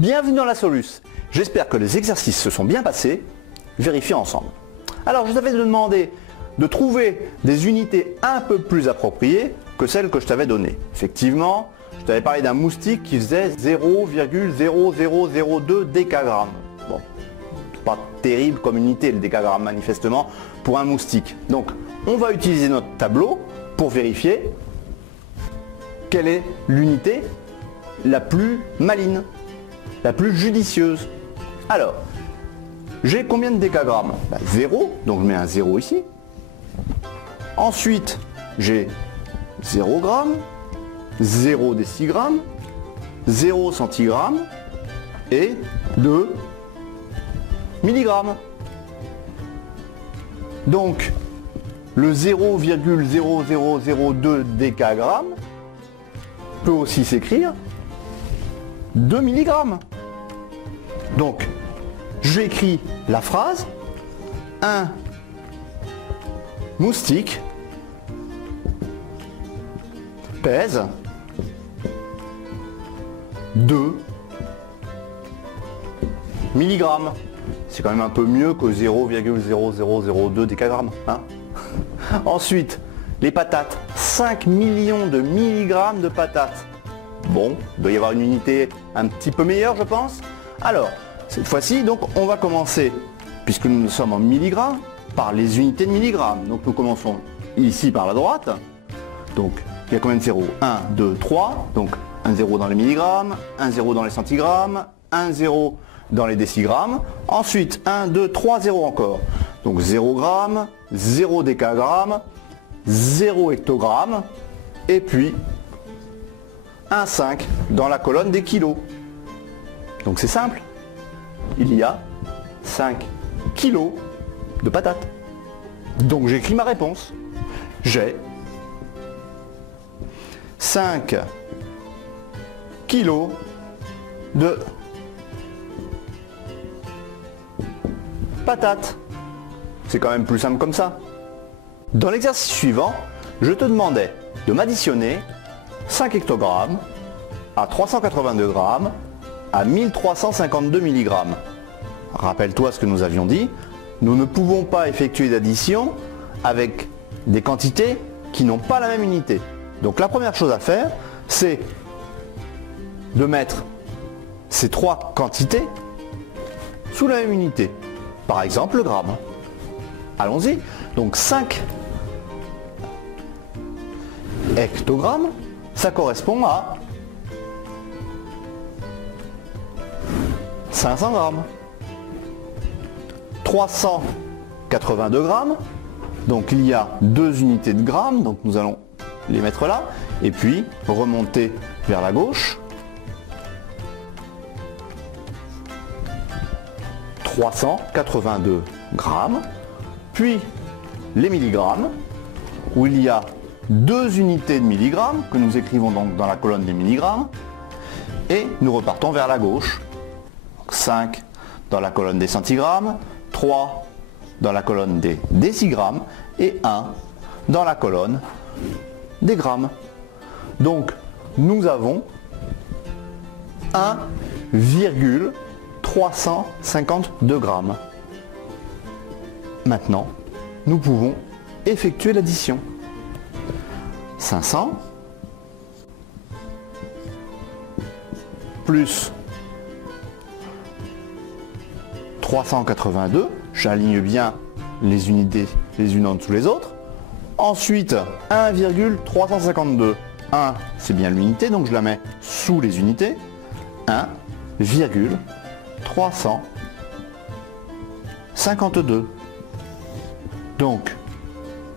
Bienvenue dans la Solus. J'espère que les exercices se sont bien passés. Vérifions ensemble. Alors, je t'avais demandé de trouver des unités un peu plus appropriées que celles que je t'avais données. Effectivement, je t'avais parlé d'un moustique qui faisait 0,0002 décagrammes. Bon, pas terrible comme unité le décagramme manifestement pour un moustique. Donc, on va utiliser notre tableau pour vérifier quelle est l'unité la plus maligne, la plus judicieuse. Alors, j'ai combien de décagrammes? 0, donc je mets un 0 ici. Ensuite, j'ai 0 g, 0 décigramme, 0 centigramme et 2 milligrammes. Donc, le 0,0002 décagramme peut aussi s'écrire 2 mg. Donc, j'écris la phrase: un moustique pèse 2 mg. C'est quand même un peu mieux que 0,0002 décagrammes. Hein. Ensuite, les patates, 5 millions de milligrammes de patates. Bon, il doit y avoir une unité un petit peu meilleure, je pense. Alors, cette fois-ci, donc, on va commencer, puisque nous sommes en milligrammes, par les unités de milligrammes. Donc, nous commençons ici par la droite. Donc, il y a combien de zéros? 1, 2, 3. Donc, un 0 dans les milligrammes, un 0 dans les centigrammes, un 0 dans les décigrammes. Ensuite, 1, 2, 3 0 encore. Donc, 0 g, 0 décagramme, 0 hectogramme, et puis un 5 dans la colonne des kilos. Donc c'est simple, il y a 5 kilos de patates. Donc j'écris ma réponse. J'ai 5 kilos de patates. C'est quand même plus simple comme ça. Dans l'exercice suivant, je te demandais de m'additionner 5 hectogrammes à 382 grammes à 1352 mg. Rappelle-toi ce que nous avions dit, nous ne pouvons pas effectuer d'addition avec des quantités qui n'ont pas la même unité. Donc la première chose à faire, c'est de mettre ces trois quantités sous la même unité. Par exemple le gramme. Allons-y. Donc 5 hectogrammes, ça correspond à 500 grammes. 382 grammes, donc il y a deux unités de grammes, donc nous allons les mettre là, et puis remonter vers la gauche. 382 grammes, puis les milligrammes, où il y a deux unités de milligrammes, que nous écrivons donc dans la colonne des milligrammes, et nous repartons vers la gauche. 5 dans la colonne des centigrammes, 3 dans la colonne des décigrammes, et 1 dans la colonne des grammes. Donc nous avons 1,352 grammes. Maintenant, nous pouvons effectuer l'addition. 500 plus 382, j'aligne bien les unités les unes en dessous les autres. Ensuite, 1,352. 1, c'est bien l'unité, donc je la mets sous les unités. 1,352. Donc,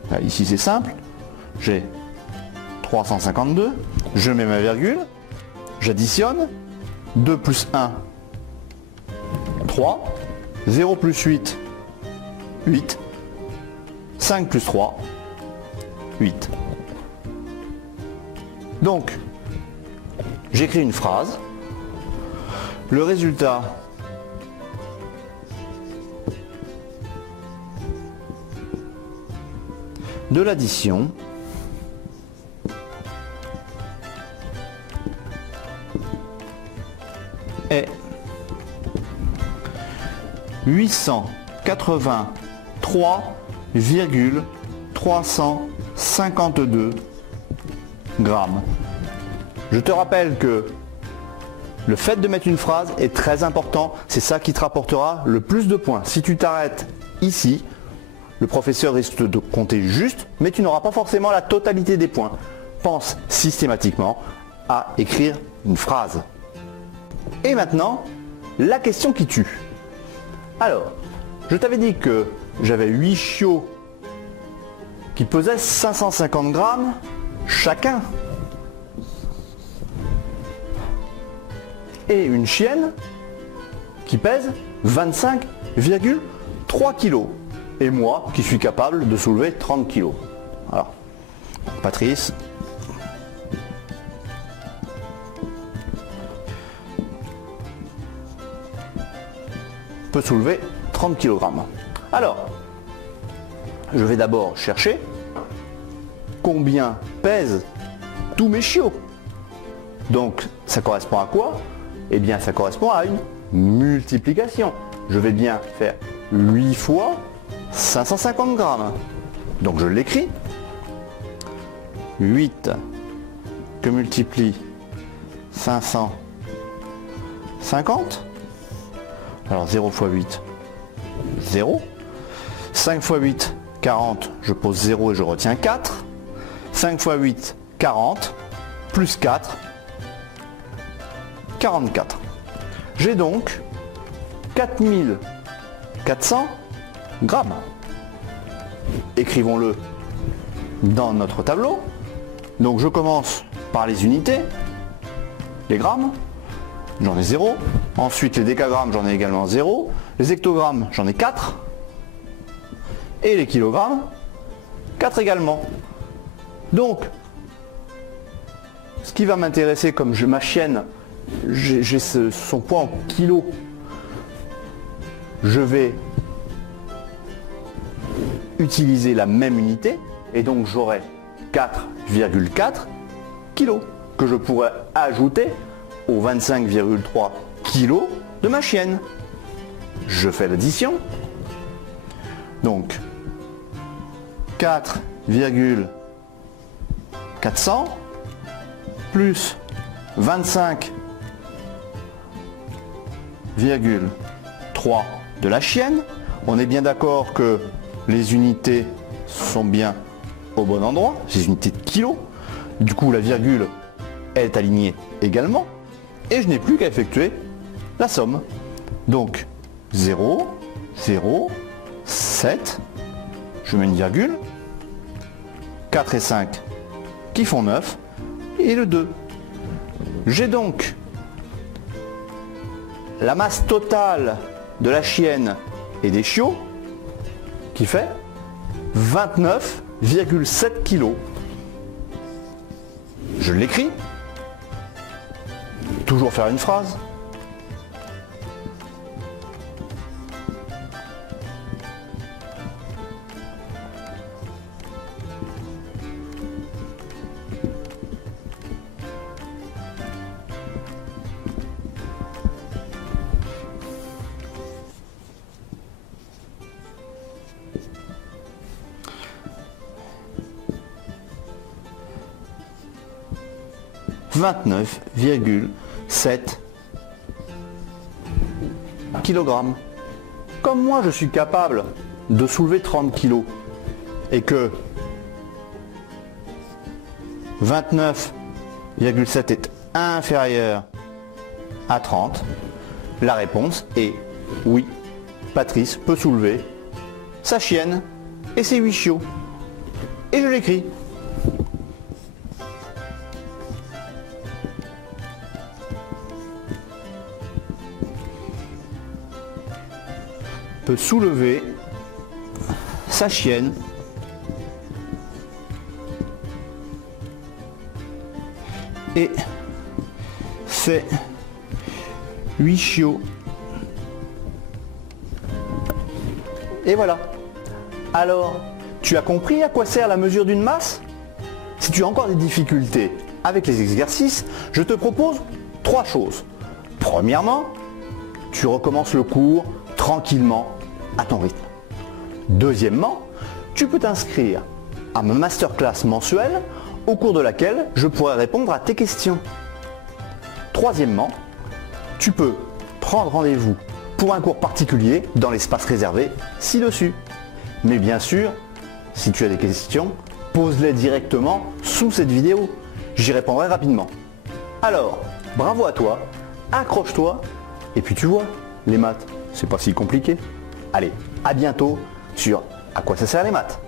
là, ici c'est simple, j'ai 352, je mets ma virgule, j'additionne, 2 plus 1, 3, 0 plus 8, 8, 5 plus 3, 8. Donc, j'écris une phrase, le résultat de l'addition est 883,352 grammes. Je te rappelle que le fait de mettre une phrase est très important, c'est ça qui te rapportera le plus de points. Si tu t'arrêtes ici, le professeur risque de compter juste, mais tu n'auras pas forcément la totalité des points. Pense systématiquement à écrire une phrase. Et maintenant, la question qui tue. Alors, je t'avais dit que j'avais 8 chiots qui pesaient 550 grammes chacun. Et une chienne qui pèse 25,3 kg. Et moi qui suis capable de soulever 30 kg. Alors, Patrice. Peut soulever 30 kg. Alors, je vais d'abord chercher combien pèsent tous mes chiots. Donc, ça correspond à quoi? Eh bien, ça correspond à une multiplication. Je vais bien faire 8 fois 550 grammes. Donc, je l'écris. 8 que multiplie 550. Alors 0 fois 8, 0. 5 fois 8, 40. Je pose 0 et je retiens 4. 5 fois 8, 40. Plus 4, 44. J'ai donc 4400 grammes. Écrivons-le dans notre tableau. Donc je commence par les unités, les grammes, j'en ai 0. Ensuite les décagrammes, j'en ai également 0. Les hectogrammes, j'en ai 4. Et les kilogrammes, 4 également. Donc, ce qui va m'intéresser, comme ma chienne, j'ai son poids en kilos, je vais utiliser la même unité et donc j'aurai 4,4 kg que je pourrais ajouter aux 25,3 kg de ma chienne. Je fais l'addition. Donc 4,400 plus 25,3 de la chienne. On est bien d'accord que les unités sont bien au bon endroit, ces unités de kilos. Du coup, la virgule est alignée également. Et je n'ai plus qu'à effectuer la somme. Donc 0, 0, 7, je mets une virgule, 4 et 5 qui font 9, et le 2. J'ai donc la masse totale de la chienne et des chiots qui fait 29,7 kg. Je l'écris. Toujours faire une phrase. « 29,7 kg. Comme moi je suis capable de soulever 30 kg et que 29,7 est inférieur à 30, la réponse est oui, Patrice peut soulever sa chienne et ses 8 chiots. Et je l'écris. Peut soulever sa chienne et ses 8 chiots. Et voilà. Alors, tu as compris à quoi sert la mesure d'une masse? Si tu as encore des difficultés avec les exercices, je te propose 3 choses. Premièrement, tu recommences le cours tranquillement à ton rythme. Deuxièmement, tu peux t'inscrire à ma masterclass mensuelle au cours de laquelle je pourrai répondre à tes questions. Troisièmement, tu peux prendre rendez-vous pour un cours particulier dans l'espace réservé ci-dessus. Mais bien sûr, si tu as des questions, pose-les directement sous cette vidéo. J'y répondrai rapidement. Alors, bravo à toi, accroche-toi, et puis tu vois, les maths, c'est pas si compliqué. Allez, à bientôt sur À quoi ça sert les maths ?